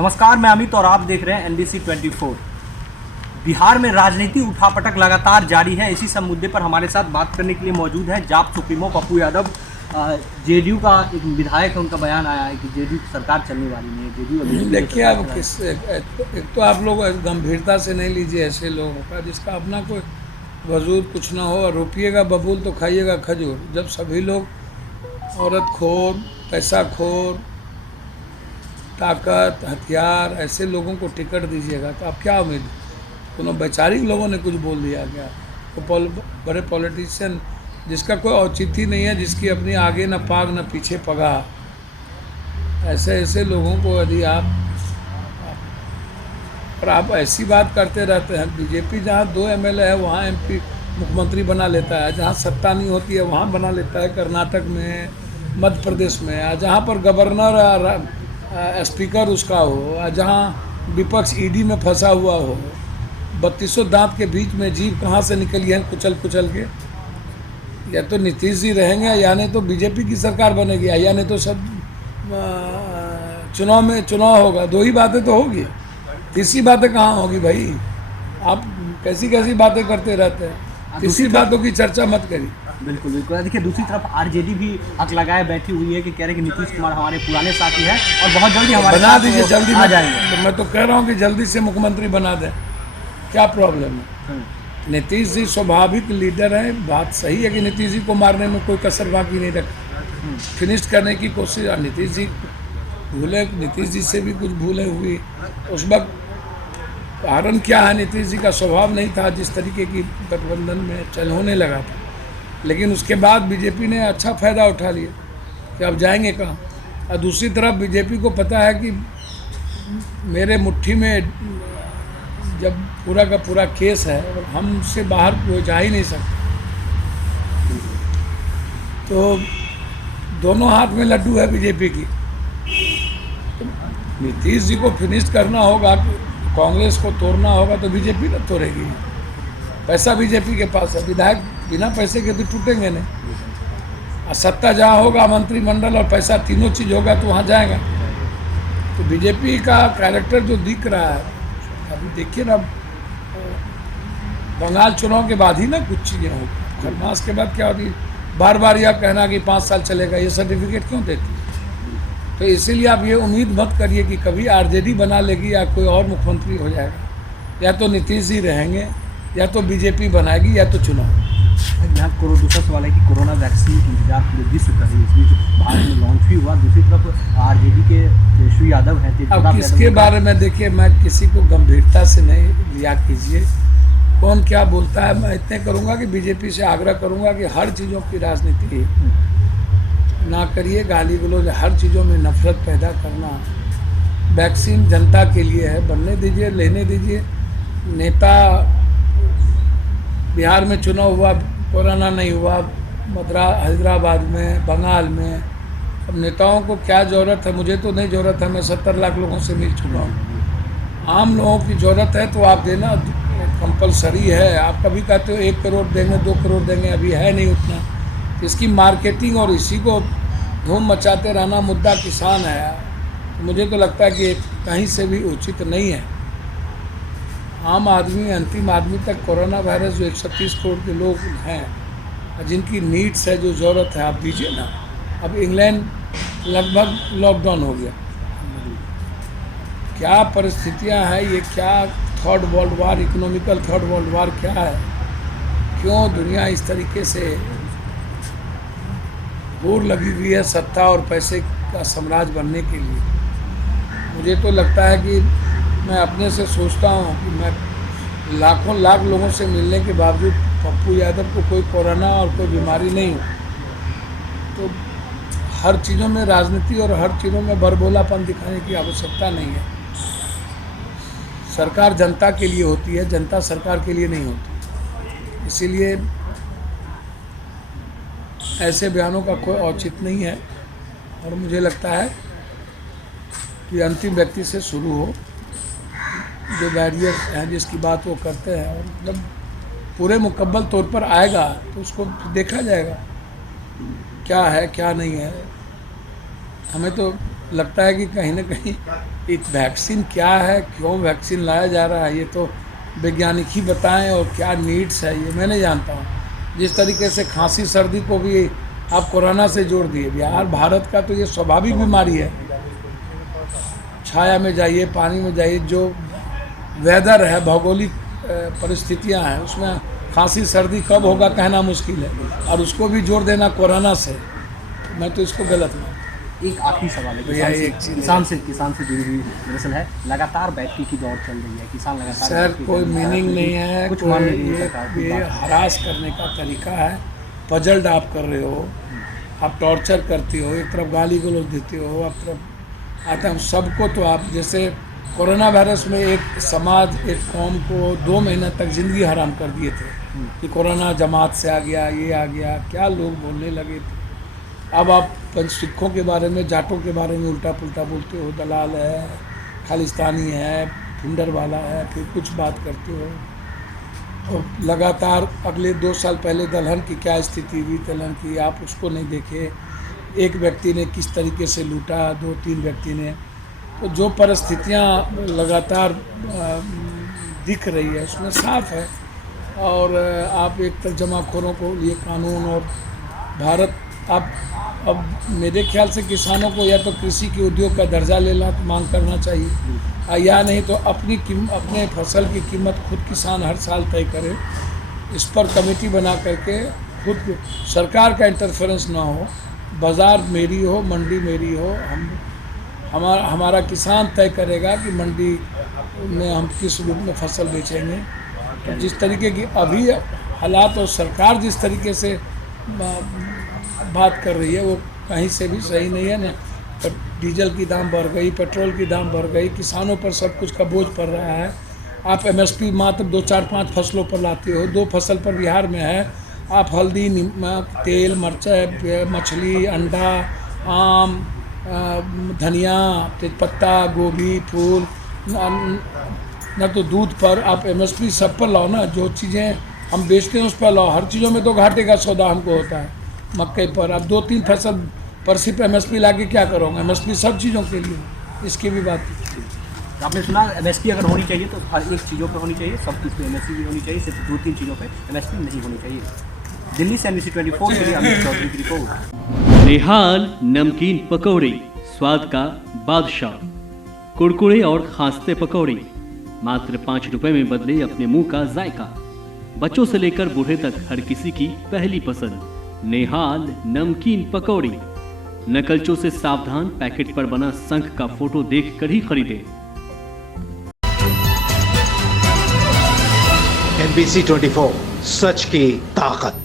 नमस्कार, मैं अमित और आप देख रहे हैं एनबीसी 24। बिहार में राजनीति उठापटक लगातार जारी है। इसी सब मुद्दे पर हमारे साथ बात करने के लिए मौजूद है जाप सुप्रीमो पप्पू यादव। जेडीयू का एक विधायक है, उनका बयान आया है कि जेडीयू की सरकार चलने वाली नहीं है। जेडीयू देखिए, अब एक तो आप लोग गंभीरता से नहीं लीजिए ऐसे लोगों का जिसका अपना कोई वजूद कुछ ना हो, और रुपयेगा बबूल तो खाइएगा खजूर। जब सभी लोग औरत खोर, पैसा खोर, ताकत, हथियार, ऐसे लोगों को टिकट दीजिएगा तो आप क्या उम्मीद? दोनों वैचारिक लोगों ने कुछ बोल दिया क्या? तो बड़े पॉलिटिशियन जिसका कोई औचित्य नहीं है, जिसकी अपनी आगे न पाग न पीछे पगा, ऐसे लोगों को यदि आप ऐसी बात करते रहते हैं। बीजेपी जहाँ 2 एमएलए है वहाँ एमपी मुख्यमंत्री बना लेता है, जहाँ सत्ता नहीं होती है वहाँ बना लेता है, कर्नाटक में, मध्य प्रदेश में, जहाँ पर गवर्नर स्पीकर उसका हो, जहाँ विपक्ष ईडी में फंसा हुआ हो, 3200 दांत के बीच में जीव कहाँ से निकली है कुचल के। या तो नीतीश जी रहेंगे, या नहीं तो बीजेपी की सरकार बनेगी, या नहीं तो सब चुनाव होगा। 2 ही बातें तो होगी, तीसरी बातें कहाँ होगी भाई? आप कैसी बातें करते रहते हैं, तीसरी बातों की चर्चा मत करिए। बिल्कुल बिल्कुल। देखिए, दूसरी तरफ आरजेडी भी हक लगाए बैठी हुई है कि कह रहे कि नीतीश कुमार हमारे पुराने साथी हैं और बहुत जल्दी हमारे बना दीजिए, जल्दी आ जाएंगे। मैं तो कह रहा हूँ कि जल्दी से मुख्यमंत्री बना दें, क्या प्रॉब्लम है? नीतीश जी स्वाभाविक लीडर हैं। बात सही है कि नीतीश जी को मारने में कोई कसर बाकी नहीं रखी, फिनिश करने की कोशिश। नीतीश जी भूले, नीतीश जी से भी कुछ भूले हुई उस वक्त। कारण क्या है, नीतीश जी का स्वभाव नहीं था जिस तरीके की गठबंधन में होने लगा था। लेकिन उसके बाद बीजेपी ने अच्छा फ़ायदा उठा लिया कि अब जाएंगे कहाँ। और दूसरी तरफ बीजेपी को पता है कि मेरे मुट्ठी में जब पूरा का पूरा केस है और हमसे बाहर कोई जा ही नहीं सकता, तो दोनों हाथ में लड्डू है बीजेपी की। तो नीतीश जी को फिनिश करना होगा, कांग्रेस को तोड़ना होगा, तो बीजेपी न तोड़ेगी। पैसा बीजेपी के पास है, विधायक बिना पैसे के तो टूटेंगे नहीं। और सत्ता जहाँ होगा, मंत्रिमंडल और पैसा, तीनों चीज़ होगा तो वहाँ जाएगा। तो बीजेपी का कैरेक्टर जो दिख रहा है, अभी देखिए ना, बंगाल चुनाव के बाद ही ना कुछ चीज़ें होगी। खरमास के बाद क्या होती? बार बार यह कहना कि 5 साल चलेगा, ये सर्टिफिकेट क्यों देती? तो इसीलिए आप ये उम्मीद मत करिए कि कभी आरजेडी बना लेगी या कोई और मुख्यमंत्री हो जाएगा। या तो नीतीश जी रहेंगे, या तो बीजेपी बनाएगी, या तो चुनाव। यहाँ दूसरा सवाल है कि कोरोना वैक्सीन की इंतजार पूरे विश्व कर रही है। इस बीच भारत में लॉन्च भी हुआ। दूसरी तरफ आरजेडी के तेजस्वी यादव हैं। अब किसके बारे में देखिए, मैं किसी को गंभीरता से नहीं लिया कीजिए, कौन क्या बोलता है। मैं इतने करूँगा कि बीजेपी से आग्रह करूँगा कि हर चीज़ों की राजनीति ना करिए। गाली गलौज, हर चीज़ों में नफरत पैदा करना। वैक्सीन जनता के लिए है, बनने दीजिए, लेने दीजिए। नेता, बिहार में चुनाव हुआ, कोरोना नहीं हुआ, हैदराबाद में, बंगाल में। अब नेताओं को क्या ज़रूरत है? मुझे तो नहीं ज़रूरत है, मैं 70 लाख लोगों से मिल चुका हूँ। आम लोगों की ज़रूरत है तो आप देना कंपलसरी है। आप कभी कहते हो 1 करोड़ देंगे, 2 करोड़ देंगे, अभी है नहीं उतना। इसकी मार्केटिंग और इसी को धूम मचाते रहना, मुद्दा किसान है। तो मुझे तो लगता है कि कहीं से भी उचित नहीं है। आम आदमी, अंतिम आदमी तक कोरोना वायरस जो 130 करोड़ के लोग हैं, जिनकी नीड्स है, जो ज़रूरत है, आप दीजिए ना। अब इंग्लैंड लगभग लॉकडाउन हो गया। क्या परिस्थितियां हैं ये? क्या third world war, economical third world war क्या है? क्यों दुनिया इस तरीके से होड़ लगी हुई है सत्ता और पैसे का साम्राज्य बनने के लिए? मुझे तो लगता है कि मैं अपने से सोचता हूँ कि मैं लाखों लाख लोगों से मिलने के बावजूद पप्पू यादव को कोई कोरोना और कोई बीमारी नहीं हो। तो हर चीज़ों में राजनीति और हर चीज़ों में बरबोलापन दिखाने की आवश्यकता नहीं है। सरकार जनता के लिए होती है, जनता सरकार के लिए नहीं होती। इसीलिए ऐसे बयानों का कोई औचित्य नहीं है। और मुझे लगता है कि अंतिम व्यक्ति से शुरू हो, जो बैरियर हैं जिसकी बात वो करते हैं, और जब पूरे मुकम्मल तौर पर आएगा तो उसको देखा जाएगा क्या है क्या नहीं है। हमें तो लगता है कि कहीं ना कहीं एक वैक्सीन क्या है, क्यों वैक्सीन लाया जा रहा है, ये तो वैज्ञानिक ही बताएं, और क्या नीड्स है ये मैं नहीं जानता हूँ। जिस तरीके से खांसी सर्दी को भी आप कोरोना से जोड़ दिए, बिहार भारत का तो ये स्वाभाविक बीमारी है। छाया में जाइए, पानी में जाइए, जो वेदर है, भौगोलिक परिस्थितियां हैं, उसमें खांसी सर्दी कब होगा कहना मुश्किल है, और उसको भी जोड़ देना कोरोना से, मैं तो इसको गलत मानता हूं। एक आखिरी सवाल है, किसान से जुड़ी हुई दरअसल है, लगातार बैठकी की दौड़ चल रही है, किसान लगातार। सर कोई मीनिंग नहीं है, कुछ ये हरास करने का तरीका है, पजल्ड आप कर रहे हो, आप टॉर्चर करते हो, एक तरफ गाली गलौज देते हो, आप तरफ आते हैं सबको। तो आप जैसे कोरोना वायरस में एक समाज, एक कौम को 2 महीने तक ज़िंदगी हराम कर दिए थे कि कोरोना जमात से आ गया, ये आ गया, क्या लोग बोलने लगे थे। अब आप सिखों के बारे में, जाटों के बारे में उल्टा पुल्टा बोलते हो, दलाल है, खालिस्तानी है, फिंडर वाला है, फिर कुछ बात करते हो। तो लगातार अगले 2 साल पहले दलहन की क्या स्थिति हुई, दलहन की आप उसको नहीं देखे, एक व्यक्ति ने किस तरीके से लूटा, 2-3 व्यक्ति ने। तो जो परिस्थितियाँ लगातार दिख रही है उसमें साफ है। और आप एक तरफ जमाखोरों को ये कानून, और भारत अब मेरे ख्याल से किसानों को या तो कृषि के उद्योग का दर्जा लेना मांग करना चाहिए, या नहीं तो अपने फसल की कीमत खुद किसान हर साल तय करे। इस पर कमेटी बना करके खुद सरकार का इंटरफेरेंस ना हो, बाज़ार मेरी हो, मंडी मेरी हो, हमारा किसान तय करेगा कि मंडी में हम किस रूप में फसल बेचेंगे। तो जिस तरीके की अभी हालात और सरकार जिस तरीके से बात कर रही है वो कहीं से भी सही नहीं है ना। डीजल की दाम बढ़ गई, पेट्रोल की दाम बढ़ गई, किसानों पर सब कुछ का बोझ पड़ रहा है। आप एमएसपी मात्र 2, 4, 5 फसलों पर लाते हो, 2 फसल पर बिहार में है। आप हल्दी, नमक, तेल, मिर्चा, मछली, अंडा, आम, धनिया, तेजपत्ता, गोभी, फूल, न तो दूध पर आप एमएसपी सब पर लाओ ना। जो चीज़ें हम बेचते हैं उस पर लाओ। हर चीज़ों में तो घाटे का सौदा हमको होता है। मक्के पर आप 2-3 फसल पर सिर्फ एमएसपी ला के क्या करोगे? एमएसपी सब चीज़ों के लिए, इसकी भी बात है। आपने सुना एमएसपी अगर होनी चाहिए तो हर एक चीज़ों पर होनी चाहिए, सब चीज़ पे एमएसपी भी होनी चाहिए, सिर्फ 2-3 चीज़ों पे एमएसपी नहीं होनी चाहिए। दिल्ली से NBC 24 के लिए अमित चौधरी की रिपोर्ट। निहाल नमकीन पकौड़े, स्वाद का बादशाह। कुरकुरे और खांसते पकौड़े, मात्र 5 रुपए में बदले अपने मुंह का जायका। बच्चों से लेकर बूढ़े तक हर किसी की पहली पसंद निहाल नमकीन पकौड़ी। नकलचों से सावधान, पैकेट पर बना शंख का फोटो देखकर ही खरीदे। NBC 24, सच की ताकत।